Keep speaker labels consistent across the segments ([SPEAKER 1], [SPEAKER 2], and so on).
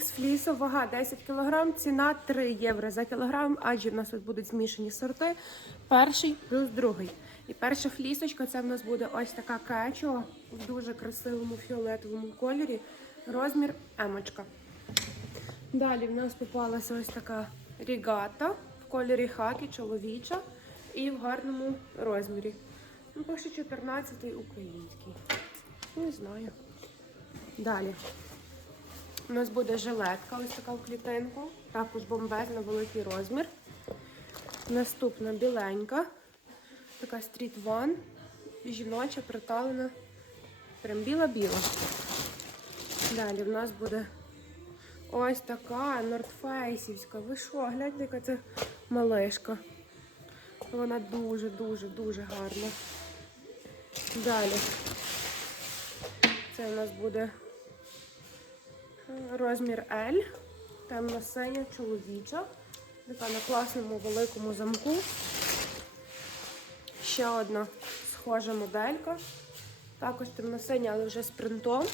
[SPEAKER 1] Мікс флісу, вага 10 кг, ціна 3 євро за кілограм, адже в нас тут будуть змішані сорти. Перший плюс другий. І перша флісочка це в нас буде ось така кечо в дуже красивому фіолетовому кольорі. Розмір емочка. Далі в нас попалася ось така рігата в кольорі хакі, чоловіча і в гарному розмірі. Ну, поки що 14 український. Не знаю. Далі. У нас буде жилетка, ось така в клітинку. Також бомбезна, великий розмір. Наступна біленька. Така Street One. Жіноча, приталена. Прям біла-біла. Далі в нас буде ось така нордфейсівська. Ви що, гляньте, яка це малишка. Вона дуже-дуже дуже гарна. Далі. Це у нас буде розмір L. Темна синя, чоловіча. Така на класному великому замку. Ще одна схожа моделька. Також темно-синя, але вже з принтом.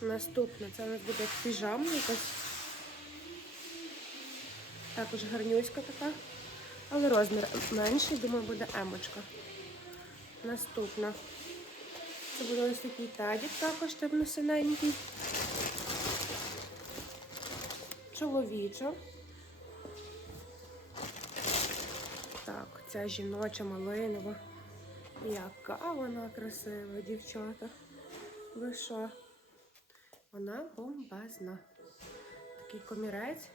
[SPEAKER 1] Наступна це у нас буде піжама якась. Також гарнюська така. Але розмір менший, думаю, буде емочка. Наступна. Це буде ось такий тадік, також темно-синенький. Чоловіча. Так, ця жіноча малинова. Яка вона красива, дівчата. Ви що? Вона бомбезна. Такий комірець.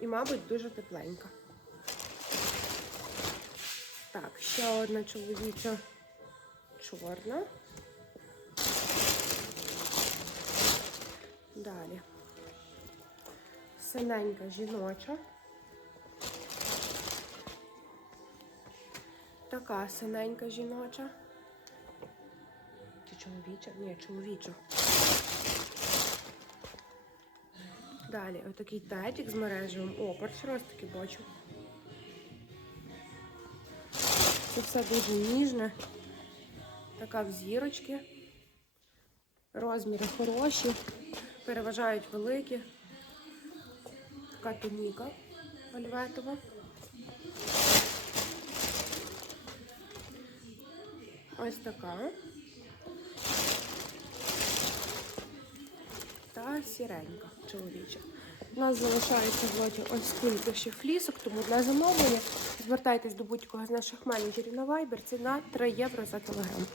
[SPEAKER 1] І, мабуть, дуже тепленька. Так, ще одна чоловіча чорна. Далі. Синенька жіноча. Така синенька жіноча. Чи чоловіча? Ні, чоловіча. Далі, отакий тетік з мережевим. О, перший раз таки бачу. Це все дуже ніжне. Така в зірочки. Розміри хороші, переважають великі. Така туніка вельветова. Ось така. Та сіренька чоловіча. У нас залишається в лоті ось кілька ще флісок, тому для замовлення звертайтесь до будь-кого з наших менеджерів на Viber. Ціна 3 євро за кілограм.